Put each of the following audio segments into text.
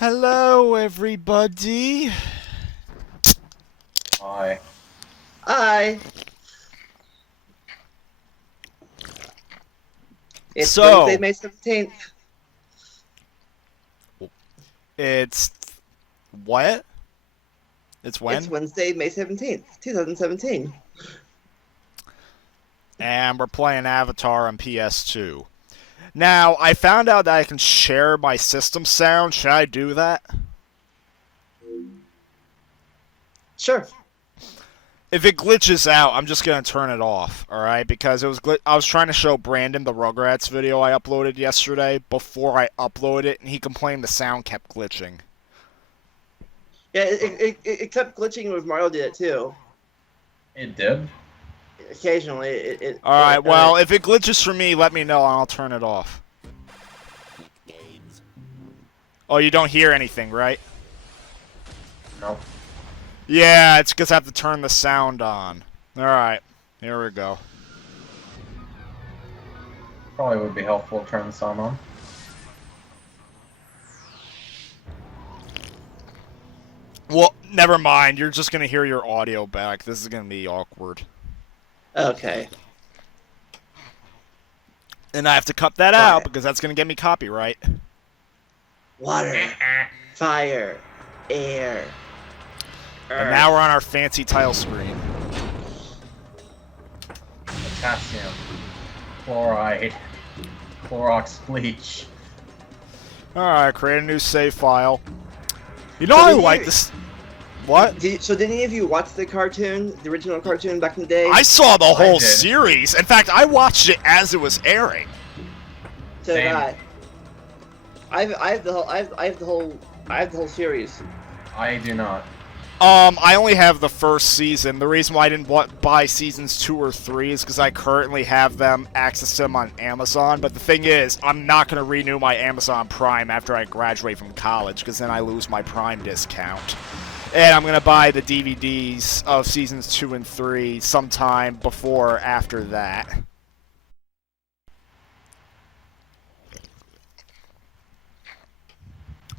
Hello, everybody. Hi. Hi. It's So- Wednesday, May 17th. It's what? It's when? It's Wednesday, May 17th, 2017. And we're playing Avatar on PS2. Now, I found out that I can share my system sound. Should I do that? Sure. If it glitches out, I'm just gonna turn it off, alright? Because it was I was trying to show Brandon the Rugrats video I uploaded yesterday before I uploaded it, and he complained the sound kept glitching. Yeah, it kept glitching with Mario did it too. It did? Occasionally. Alright, well, if it glitches for me, let me know and I'll turn it off. Oh, you don't hear anything, right? No. Yeah, it's because I have to turn the sound on. Alright, here we go. Probably would be helpful to turn the sound on. Well, never mind. You're just going to hear your audio back. This is going to be awkward. Okay. And I have to cut that out because that's going to get me copyright. Water, fire, air. And now we're on our fancy title screen. Potassium. Chloride. Clorox bleach. Alright, create a new save file. You know, I like this. What? So did any of you watch the cartoon, the original cartoon back in the day? I saw the whole did. series. In fact, I watched it as it was airing. So did Same. I have the whole series. I do not. I only have the first season. The reason why I didn't buy seasons 2 or 3 is because I currently have them access to them on Amazon. But the thing is, I'm not going to renew my Amazon Prime after I graduate from college, because then I lose my Prime discount. And I'm going to buy the DVDs of seasons 2 and 3 sometime before or after that.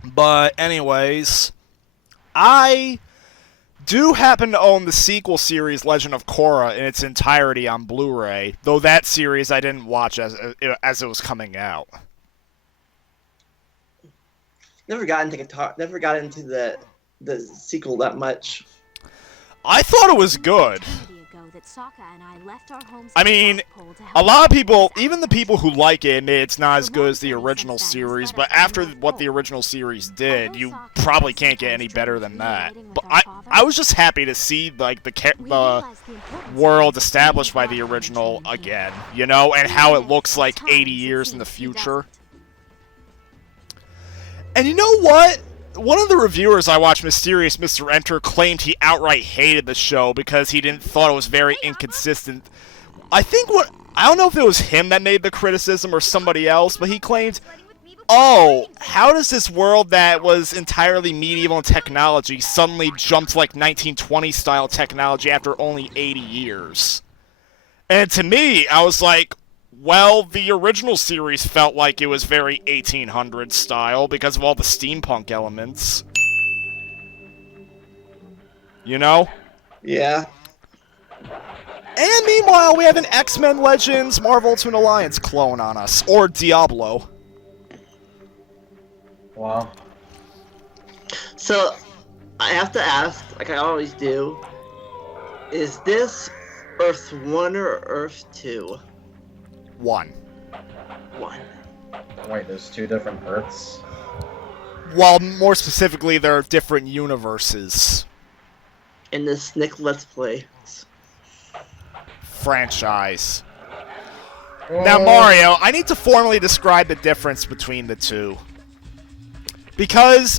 But anyways, I do happen to own the sequel series Legend of Korra in its entirety on Blu-ray, though that series I didn't watch as it was coming out. Never got into the sequel that much. I thought it was good. I mean, a lot of people, even the people who like it, admit it's not as good as the original series, but after what the original series did, you probably can't get any better than that. But I was just happy to see, like, the world established by the original again, you know, and how it looks like 80 years in the future. And you know what? One of the reviewers I watched, Mysterious Mr. Enter, claimed he outright hated the show because he didn't thought it was very inconsistent. I don't know if it was him that made the criticism or somebody else, but he claimed, oh, how does this world that was entirely medieval in technology suddenly jump to like 1920 style technology after only 80 years? And to me, I was like, well, the original series felt like it was very 1800 style because of all the steampunk elements. You know? Yeah. And meanwhile, we have an X-Men Legends Marvel Ultimate Alliance clone on us. Or Diablo. Wow. So, I have to ask, like I always do, is this Earth 1 or Earth 2? 1. 1. Wait, there's two different Earths? Well, more specifically, there are different universes. In this Nick Let's Play. Franchise. Now, Mario, I need to formally describe the difference between the two. Because,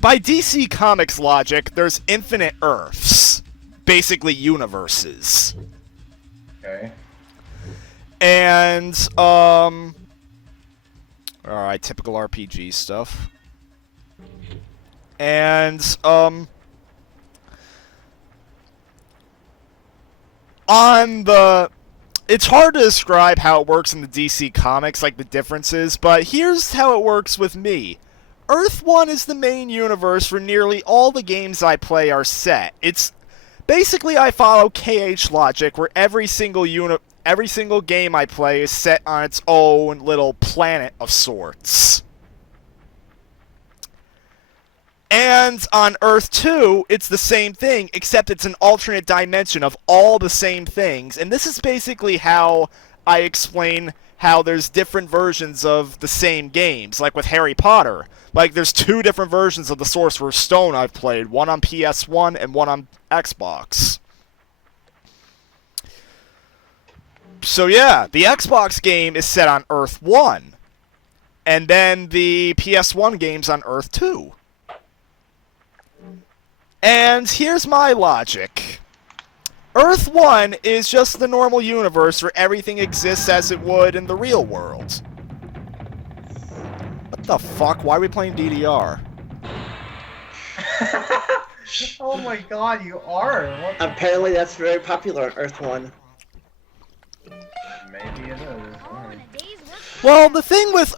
by DC Comics logic, there's infinite Earths. Basically, universes. Okay. And, alright, typical RPG stuff. And, it's hard to describe how it works in the DC Comics, like the differences, but here's how it works with me. Earth 1 is the main universe where nearly all the games I play are set. It's basically I follow KH logic where every single game I play is set on its own little planet of sorts. And on Earth 2, it's the same thing, except it's an alternate dimension of all the same things. And this is basically how I explain how there's different versions of the same games, like with Harry Potter. Like, there's 2 different versions of the Sorcerer's Stone I've played, one on PS1 and one on Xbox. So yeah, the Xbox game is set on Earth 1, and then the PS1 game's on Earth 2. And here's my logic. Earth 1 is just the normal universe where everything exists as it would in the real world. What the fuck? Why are we playing DDR? Oh my god, you are! What the... Apparently that's very popular on Earth 1. Maybe it is. Well, the thing with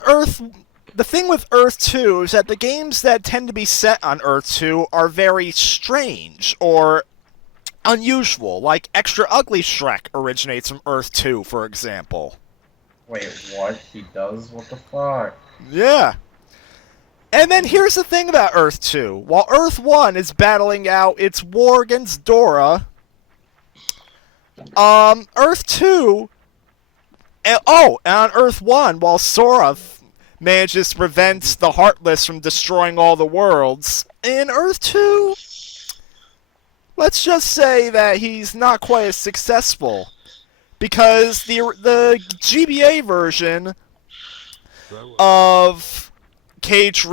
Earth 2 is that the games that tend to be set on Earth 2 are very strange or unusual, like Extra Ugly Shrek originates from Earth 2, for example. Wait, what? He does? What the fuck? Yeah. And then here's the thing about Earth 2. While Earth 1 is battling out its war against Dora, Earth 2... and on Earth 1, while Sora manages to prevent the Heartless from destroying all the worlds, in Earth 2, let's just say that he's not quite as successful. Because the GBA version of KH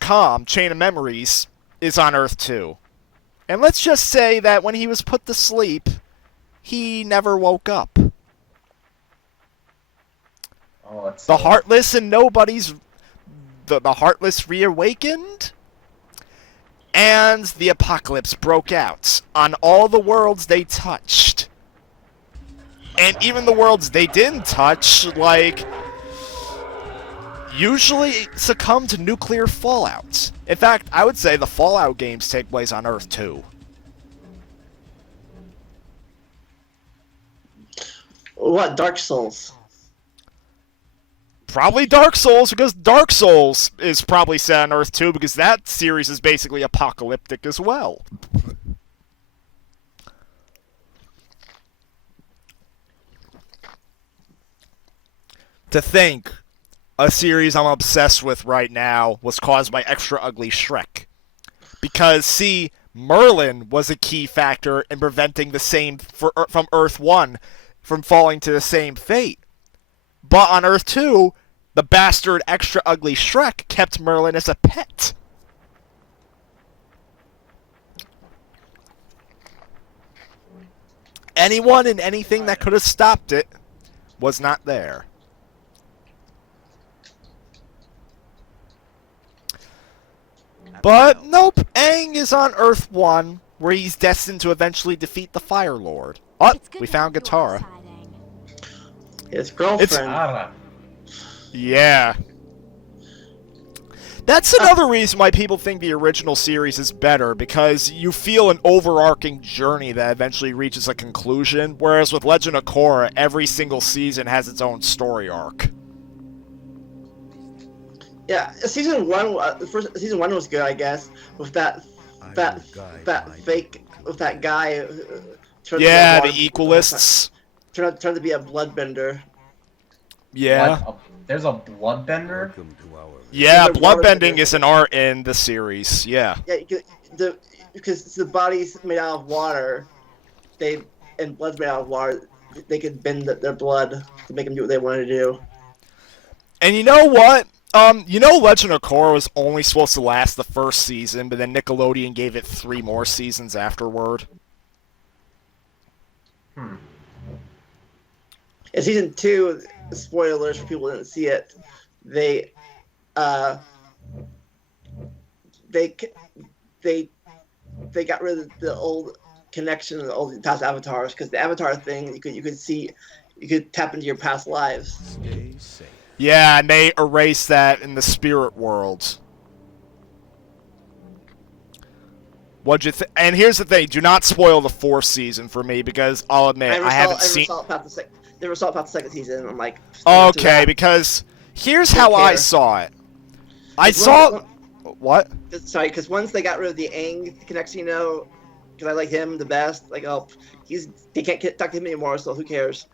Com, Chain of Memories, is on Earth 2. And let's just say that when he was put to sleep, he never woke up. Oh, that's The Heartless and Nobody's... The Heartless reawakened? And the apocalypse broke out on all the worlds they touched. And even the worlds they didn't touch, like... usually succumb to nuclear fallout. In fact, I would say the Fallout games take place on Earth 2. What, Dark Souls? Probably Dark Souls, because Dark Souls is probably set on Earth 2, because that series is basically apocalyptic as well. To think, a series I'm obsessed with right now was caused by Extra Ugly Shrek. Because, see, Merlin was a key factor in preventing the same from Earth 1 from falling to the same fate. But on Earth 2, the bastard Extra Ugly Shrek kept Merlin as a pet. Anyone and anything that could have stopped it was not there. But nope, Aang is on Earth 1, where he's destined to eventually defeat the Fire Lord. Oh, we found Katara. His girlfriend. Ara. Yeah. That's another reason why people think the original series is better, because you feel an overarching journey that eventually reaches a conclusion, whereas with Legend of Korra, every single season has its own story arc. Yeah, season 1, the first season 1 was good, I guess, with that fake, with that guy. Yeah, the Equalists. Turned to be a bloodbender. Yeah. What? There's a bloodbender? Yeah, bloodbending is an art in the series, yeah. Yeah, because the body's made out of water, and blood's made out of water, they could bend their blood to make them do what they want to do. And you know what? Legend of Korra was only supposed to last the first season, but then Nickelodeon gave it 3 more seasons afterward. In season 2, spoilers for people who didn't see it, they got rid of the old connection of the old past avatars, because the avatar thing you could tap into your past lives. Stay safe. Yeah, and they erased that in the spirit world. What'd you think? And here's the thing: do not spoil the 4th season for me, because I'll admit I haven't seen. Never saw it past the 2nd season. I'm like, okay, because here's how I saw it. I saw what? Sorry, because once they got rid of the Aang connection, you know, because I like him the best. Like, oh, they can't talk to him anymore, so who cares?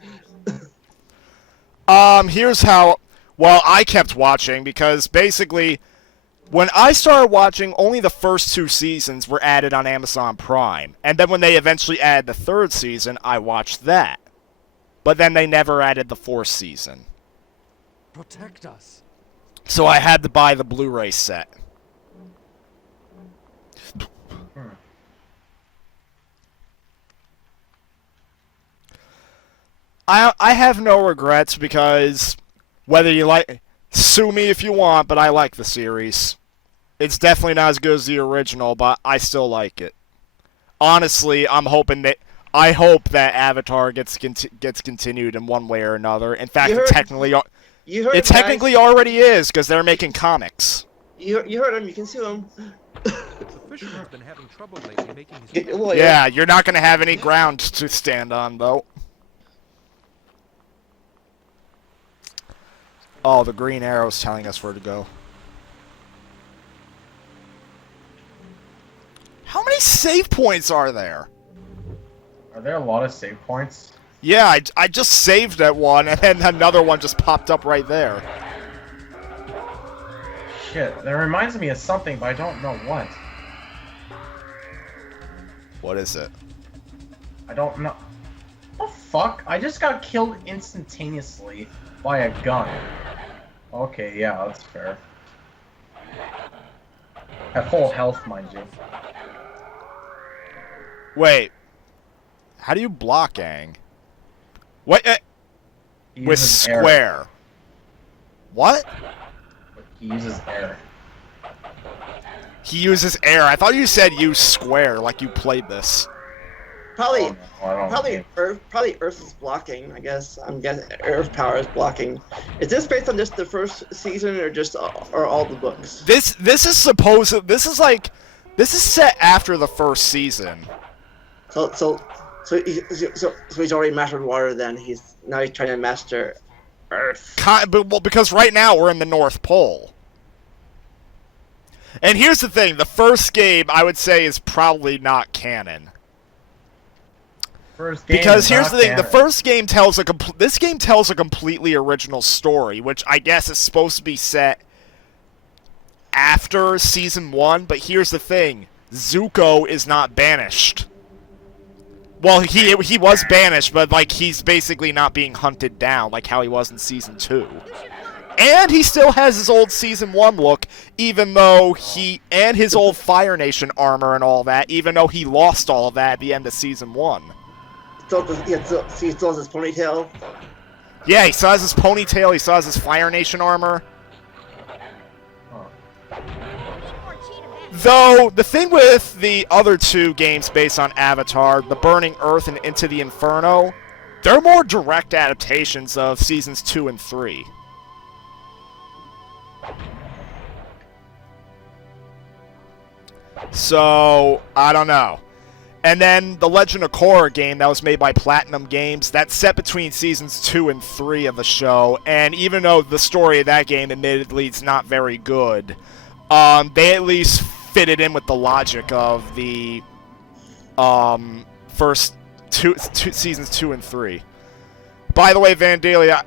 Here's how. Well, I kept watching because basically, when I started watching, only the first 2 seasons were added on Amazon Prime. And then when they eventually added the 3rd season, I watched that. But then they never added the 4th season. Protect us. So I had to buy the Blu-ray set. I have no regrets because whether you like... Sue me if you want, but I like the series. It's definitely not as good as the original, but I still like it. Honestly, I hope that Avatar gets continued in one way or another. In fact, it technically already is, because they're making comics. You heard him. You can sue him. The fisherman's been having trouble lately making his... Get your lawyer. Yeah, you're not going to have any ground to stand on, though. Oh, the green arrow's telling us where to go. How many save points are there? Are there a lot of save points? Yeah, I just saved at one, and then another one just popped up right there. Shit, that reminds me of something, but I don't know what. What is it? I don't know. What the fuck? I just got killed instantaneously by a gun. Okay, yeah, that's fair. At full health, mind you. Wait. How do you block Aang? What? With square. Air. What? He uses air. He uses air. I thought you said use square, like you played this. Probably Earth is blocking. I guess I'm guessing Earth power is blocking. Is this based on just the 1st season or just or all the books? This is supposed. This is set after the 1st season. So he's already mastered water. Then he's trying to master Earth. Well, because right now we're in the North Pole. And here's the thing: the 1st game I would say is probably not canon. Because here's the thing: the 1st game tells this game tells a completely original story, which I guess is supposed to be set after season 1. But here's the thing: Zuko is not banished. Well, he was banished, but like he's basically not being hunted down like how he was in season 2. And he still has his old season 1 look, even though and his old Fire Nation armor and all that, even though he lost all of that at the end of season 1. So he still has his ponytail? Yeah, he still has his ponytail, he still has his Fire Nation armor. Though, the thing with the other 2 games based on Avatar, The Burning Earth and Into the Inferno, they're more direct adaptations of seasons 2 and 3. So, I don't know. And then the Legend of Korra game that was made by Platinum Games, that's set between seasons 2 and 3 of the show, and even though the story of that game admittedly is not very good, they at least fit it in with the logic of the first two seasons 2 and 3. By the way, Vandalia,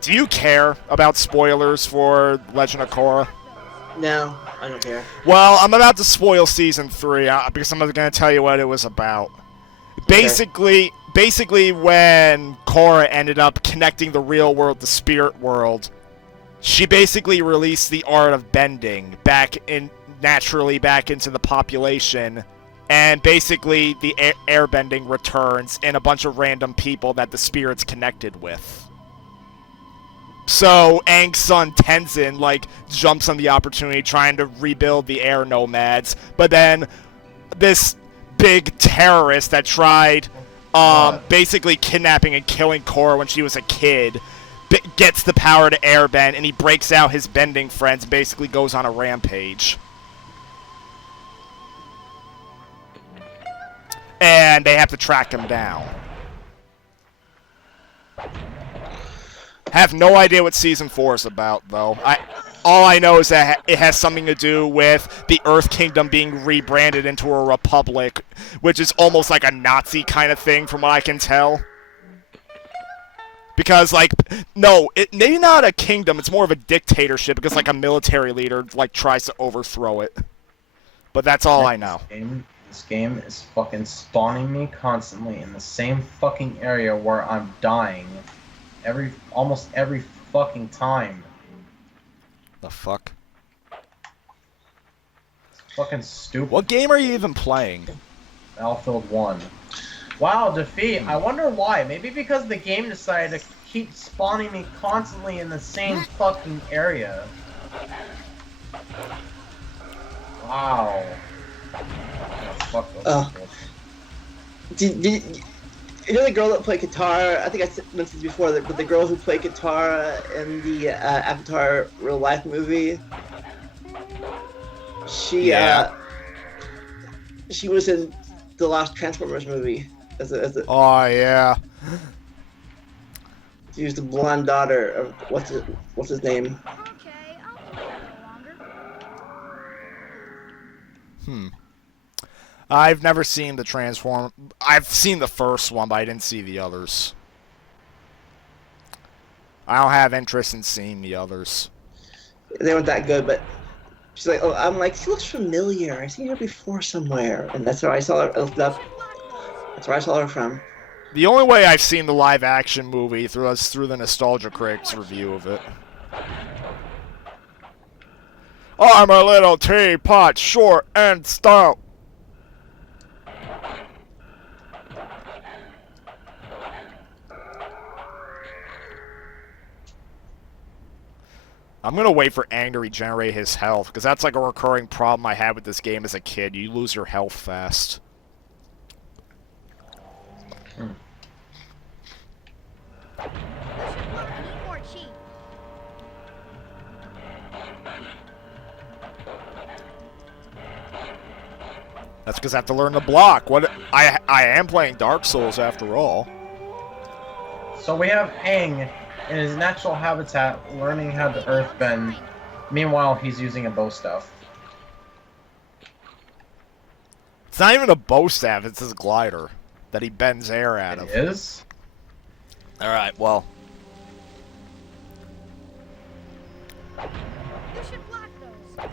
do you care about spoilers for Legend of Korra? No, I don't care. Well, I'm about to spoil season 3 because I'm going to tell you what it was about. Okay. Basically, when Korra ended up connecting the real world to spirit world, she basically released the art of bending naturally back into the population, and basically the airbending returns in a bunch of random people that the spirits connected with. So Aang's son Tenzin jumps on the opportunity trying to rebuild the air nomads, but then this big terrorist that tried basically kidnapping and killing Korra when she was a kid gets the power to airbend, and he breaks out his bending friends, basically goes on a rampage. And they have to track him down. Have no idea what Season 4 is about, though. All I know is that it has something to do with the Earth Kingdom being rebranded into a republic, which is almost like a Nazi kind of thing, from what I can tell. Because, like, no, maybe not a kingdom, it's more of a dictatorship, because, like, a military leader, like, tries to overthrow it. But that's all I know. This game is fucking spawning me constantly in the same fucking area where I'm dying. Almost every fucking time. The fuck? It's fucking stupid. What game are you even playing? Battlefield 1. Wow, defeat. I wonder why. Maybe because the game decided to keep spawning me constantly in the same fucking area. Wow. That's fucked up. You know the girl that played Katara? I think I mentioned this before, but the girl who played Katara in the Avatar real life movie. She was in the last Transformers movie as a Oh yeah. She was the blonde daughter of what's his name? Okay, I'll keep it a little longer. I've never seen the Transform. I've seen the first one, but I didn't see the others. I don't have interest in seeing the others. They weren't that good, but she's like, oh, I'm like, she looks familiar. I've seen her before somewhere, and that's where I saw her. I looked up. That's where I saw her from. The only way I've seen the live-action movie through the Nostalgia Critics review of it. I'm a little teapot, short and stout. I'm gonna wait for Aang to regenerate his health, because that's like a recurring problem I had with this game as a kid. You lose your health fast. Need more cheese. That's because I have to learn to block. I am playing Dark Souls after all. So we have Aang in his natural habitat, learning how to earthbend. Meanwhile, he's using a bow staff. It's not even a bow staff, it's his glider that he bends air out of. It is? Alright, well. You should block those.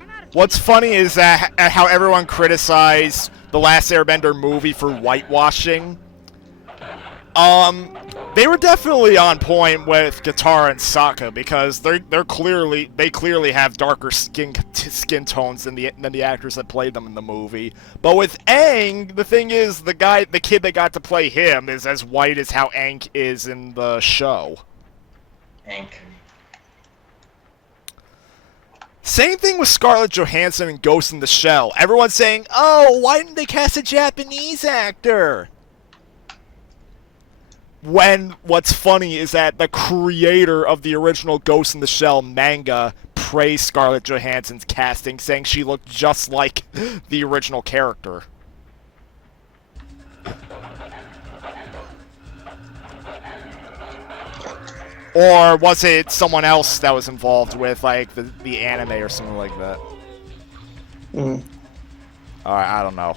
I'm out of What's funny is that how everyone criticized the Last Airbender movie for whitewashing. They were definitely on point with Katara and Sokka, because they clearly have darker skin tones than the actors that played them in the movie. But with Aang, the thing is, the kid that got to play him is as white as how Aang is in the show. Aang. Same thing with Scarlett Johansson and Ghost in the Shell. Everyone's saying, "Oh, why didn't they cast a Japanese actor?" When what's funny is that the creator of the original Ghost in the Shell manga praised Scarlett Johansson's casting, saying she looked just like the original character. Or was it someone else that was involved with, like, the anime or something like that? Alright, I don't know.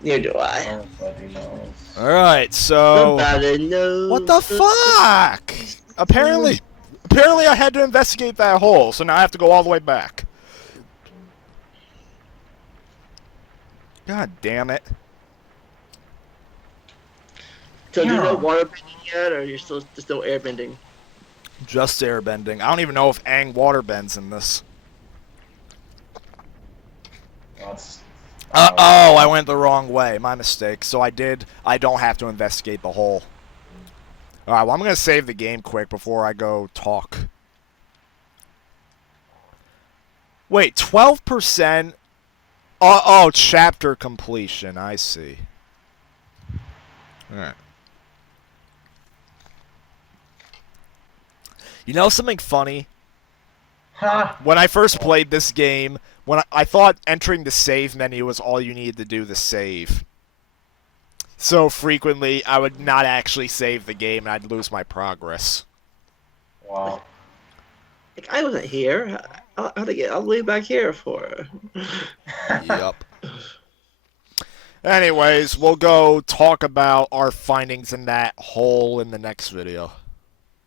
Neither do I. Nobody knows. Alright, so... Nobody knows. What the fuck? Apparently I had to investigate that hole, so now I have to go all the way back. God damn it. So do you know waterbending yet, or you're still airbending? Just airbending. I don't even know if Aang waterbends in this. That's... Oh, I went the wrong way. My mistake. So I don't have to investigate the hole. Alright, well, I'm going to save the game quick before I go talk. Wait, 12%? Oh, chapter completion. I see. Alright. You know something funny? Huh? When I first played this game, I thought entering the save menu was all you needed to do to save. So frequently, I would not actually save the game, and I'd lose my progress. Wow. Like, I wasn't here. How'd I get all the way back here for? Yup. Anyways, we'll go talk about our findings in that hole in the next video.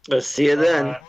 Let's see you then. Alright.